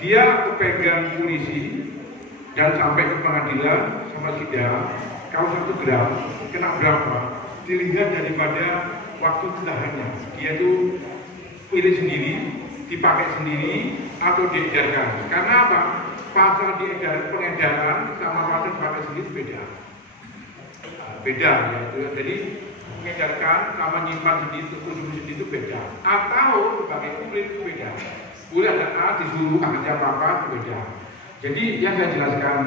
dia kepegang polisi dan sampai ke pengadilan sama sidang, kalau 1 gram kena berapa, dilihat daripada waktu tahannya. Dia itu pilih sendiri, dipakai sendiri atau diedarkan. Karena apa? Pasal pengedaran sama pasal dipakai sendiri beda. Beda ya. Jadi mengedarkan sama nyimpan sendiri, konsumsi sendiri itu beda. Atau sebagai publik itu beda. Boleh ada A disuruh kerja apa beda. Jadi yang saya jelaskan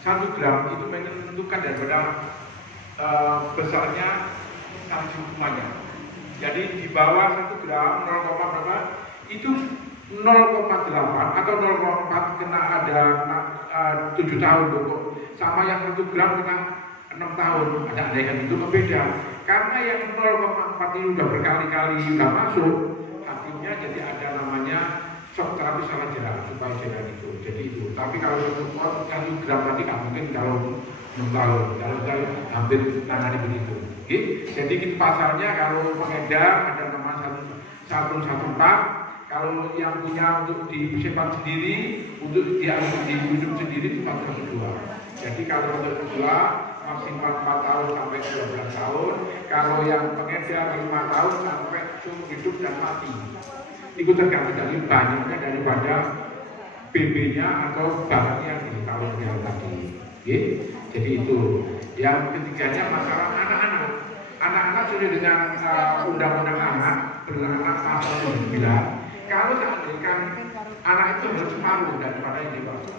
1 gram itu menentukan daripada besarnya sanksi hukumannya. Jadi di bawah 1 gram 0, berapa itu 0,8 atau 0,4 kena ada 7 tahun kok. Sama yang 1 gram kena 6 tahun. Ada yang itu berbeda. Karena yang 0,4 itu sudah berkali-kali sudah masuk, artinya jadi ada namanya shock terapi salah jarak supaya jarak itu. Jadi itu. Tapi kalau 1 gram tadi nggak mungkin kalau 6 tahun. Kalau saya hampir tangani begitu. Oke? Jadi pasalnya kalau pengedar ada nama 114. Kalau yang punya untuk disimpan sendiri, untuk dihidup sendiri itu 402. Jadi kalau untuk kedua maksimal 4 tahun sampai 12 tahun. Kalau yang pengedar 5 tahun sampai seumur hidup dan mati. Itu tergantung dari banyaknya daripada BB-nya atau barangnya yang ditaruh tadi. Okay? Jadi itu. Yang ketiganya masalah anak-anak. Anak-anak sudah dengan undang-undang anak beranak pasal 9. Kalau seandainya anak itu harus separuh daripada yang dewasa.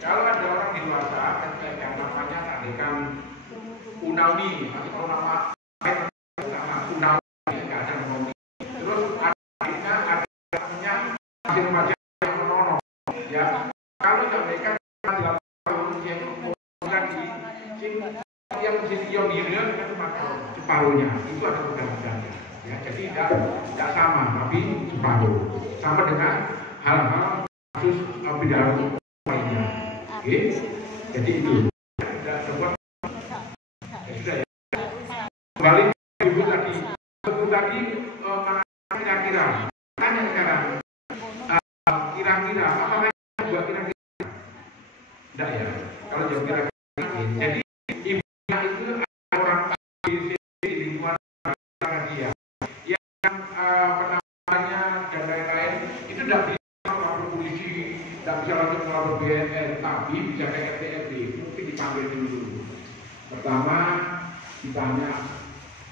Kalau ada orang dewasa, yang namanya seandainya unawi atau nama unawi, nggak ada unawi. Terus adanya adanya masing-masing yang menono. Ya, kalau seandainya 8 tahun yang yang senior kan separuhnya itu ada undang-undangnya. Ya, jadi tidak sama, tapi separuh. Sama dengan hal-hal kasus pidana lainnya. Oke, jadi itu. Kembali ke ibu tadi, kira-kira, tanya sekarang, kira-kira apa yang buat kira-kira? Tidak ya, kalau jawab kira-kira. Jadi ibunya itu orang di lingkungan dia. Tidak bisa melapor polisi, tidak bisa langsung melapor BNN, tapi bisa ke RT RW, mungkin dipanggil dulu. Pertama, ditanya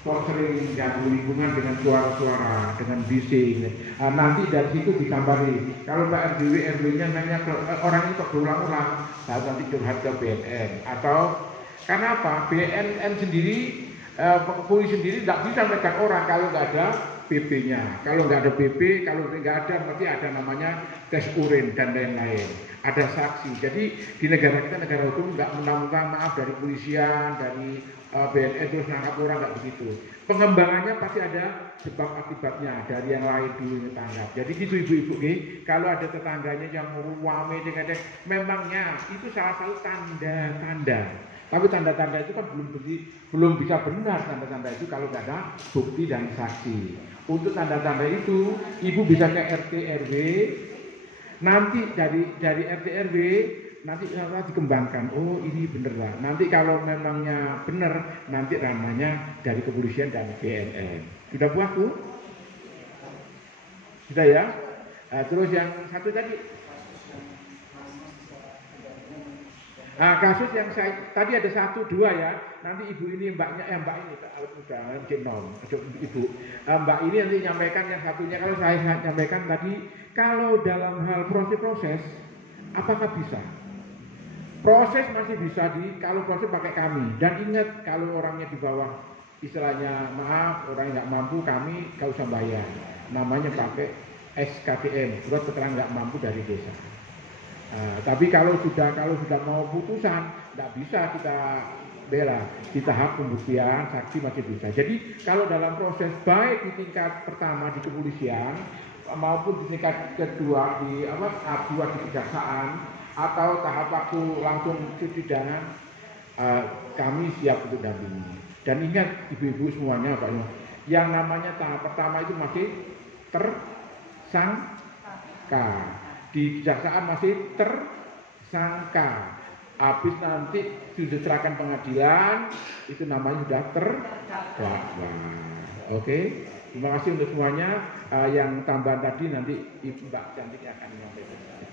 kok sering ganggu lingkungan dengan suara-suara, dengan bising. Nanti dari situ ditambari. Kalau Pak RW RW-nya nanya ke orang itu berulang-ulang, nanti curhat ke BNN. Atau karena apa? BNN sendiri, polisi sendiri tidak bisa megang orang kalau nggak ada PP-nya. Kalau nggak ada PP, kalau nggak ada berarti ada namanya tes urin dan lain-lain. Ada saksi. Jadi di negara kita negara hukum nggak mentang-mentang maaf dari polisian, dari BNN terus nangkap orang, nggak begitu. Pengembangannya pasti ada sebab akibatnya dari yang lain dulu tanggap. Jadi gitu ibu-ibu nih. Kalau ada tetangganya yang ruame, memangnya itu salah satu tanda-tanda. Tapi tanda-tanda itu kan belum bisa benar tanda-tanda itu kalau nggak ada bukti dan saksi. Untuk tanda-tanda itu, ibu bisa ke RT RW. Nanti dari RT RW nanti dikembangkan. Oh ini bener lah. Nanti kalau memangnya benar, nanti ranahnya dari kepolisian dan BNN. Sudah puas Bu? Sudah ya? Terus yang satu tadi. Nah, kasus yang saya tadi ada 1, 2 ya. Nanti ibu ini mbak ini udah genom ibu. Mbak ini nanti nyampaikan yang satunya. Kalau saya nyampaikan tadi, kalau dalam hal proses apakah bisa? Proses masih bisa kalau proses pakai kami. Dan ingat kalau orangnya di bawah istilahnya maaf orang nggak mampu, kami nggak usah bayar. Namanya pakai SKTM, surat keterangan nggak mampu dari desa. Tapi kalau sudah mau putusan, tidak bisa kita bela. Di tahap pembuktian, saksi masih bisa. Jadi kalau dalam proses baik di tingkat pertama di kepolisian maupun di tingkat kedua di tahap 2 di kejaksaan atau tahap waktu langsung persidangan, kami siap untuk dampingi. Dan ingat ibu-ibu semuanya Pak, yang namanya tahap pertama itu masih tersangka. di kejaksaan masih tersangka. Habis nanti sudah serahkan pengadilan, itu namanya sudah terdakwa. Oke, terima kasih untuk semuanya. Yang tambahan tadi nanti Ibu Mbak Cantik akan menyampaikan.